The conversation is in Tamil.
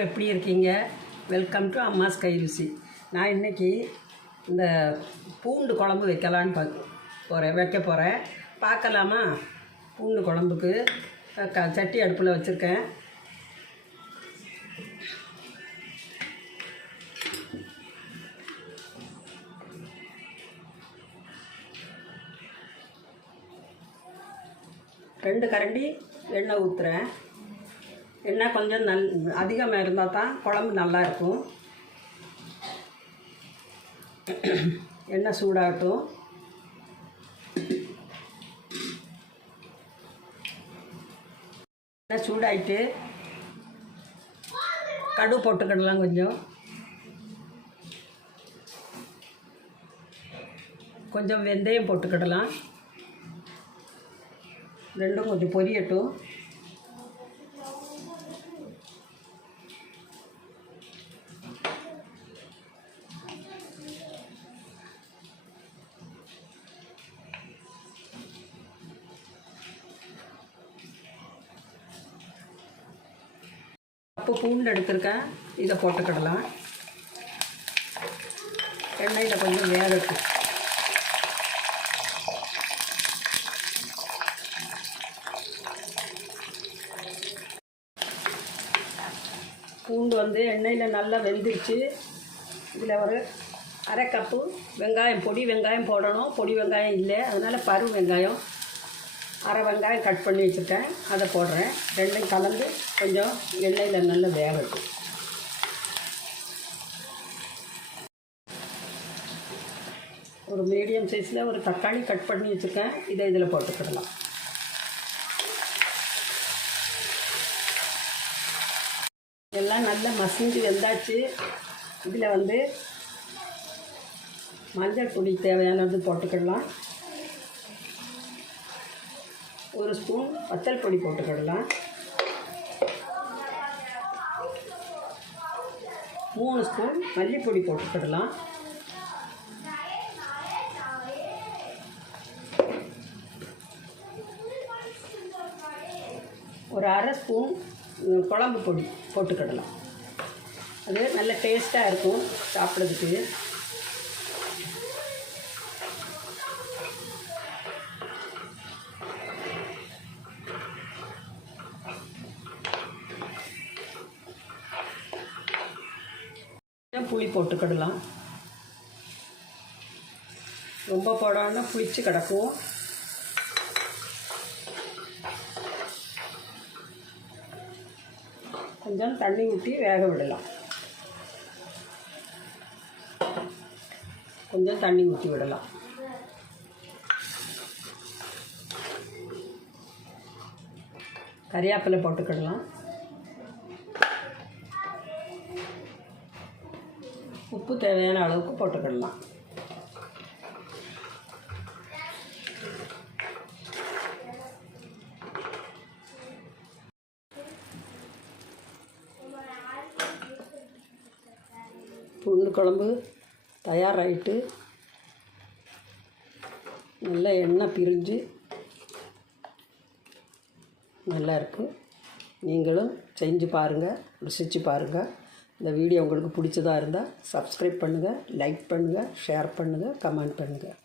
எப்படி இருக்கீங்க? வெல்கம் டு அம்மாஸ் கை ருசி. நான் இன்றைக்கி இந்த பூண்டு குழம்பு வைக்க போகிறேன். பார்க்கலாமா? பூண்டு குழம்புக்கு சட்டி அடுப்பில் வச்சுருக்கேன். ரெண்டு கரண்டி எண்ணெய் ஊற்றுறேன். எண்ணெய் கொஞ்சம் அதிகமாக இருந்தால் தான் குழம்பு நல்லாயிருக்கும். எண்ணெய் சூடாகட்டும். எண்ணெய் சூடாகிட்டு கடுகு போட்டுக்கிடலாம். கொஞ்சம் வெந்தயம் போட்டுக்கிடலாம். ரெண்டும் கொஞ்சம் பொரியட்டும். அப்போ பூண்டு எடுத்துருக்கேன், இதை போட்டுக்கிடலாம். எண்ணெயில் கொஞ்சம் வேகட்டும். பூண்டு எண்ணெயில் நல்லா வெந்துருச்சு. இதில் ஒரு அரை கப்பு வெங்காயம், பொடி வெங்காயம் போடணும். பொடி வெங்காயம் இல்லை, அதனால் பரு வெங்காயம் அரை வெங்காயம் கட் பண்ணி வச்சுருக்கேன், அதை போடுறேன். ரெண்டையும் கலந்து கொஞ்சம் எண்ணெயில் நல்லா வேகட்டும். ஒரு மீடியம் சைஸில் ஒரு தக்காளி கட் பண்ணி வச்சுருக்கேன், இதை இதில் போட்டுக்கிடலாம். எல்லாம் நல்லா மசிஞ்சு வெந்தாச்சு. இதில் மஞ்சள் பொடி தேவையானது போட்டுக்கிடலாம். ஒரு ஸ்பூன் வத்தல் பொடி போட்டுக்கிடலாம். 3 ஸ்பூன் மல்லிப்பொடி போட்டுக்கிடலாம். ஒரு அரை ஸ்பூன் குழம்பு பொடி போட்டுக்கிடலாம். அது நல்ல டேஸ்ட்டாக இருக்கும் சாப்பிட்றதுக்கு. புளி போட்டுக்கிடலாம். ரொம்ப போடாமல் புளிச்சு கிடக்கும். கொஞ்சம் தண்ணி ஊற்றி வேக விடலாம். கொஞ்சம் தண்ணி ஊற்றி விடலாம். கறிவேப்பிலை போட்டுக்கிடலாம். உப்பு தேவையான அளவுக்கு போட்டுக்கிடலாம். பூண்டு குழம்பு தயாராகிட்டு நல்லா எண்ணெய் பிரிஞ்சு நல்லாயிருக்கும். நீங்களும் செஞ்சு பாருங்கள், ருசித்து பாருங்கள். இந்த வீடியோ உங்களுக்கு பிடிச்சதா இருந்தால் சப்ஸ்கிரைப் பண்ணுங்கள், லைக் பண்ணுங்கள், ஷேர் பண்ணுங்கள், கமெண்ட் பண்ணுங்கள்.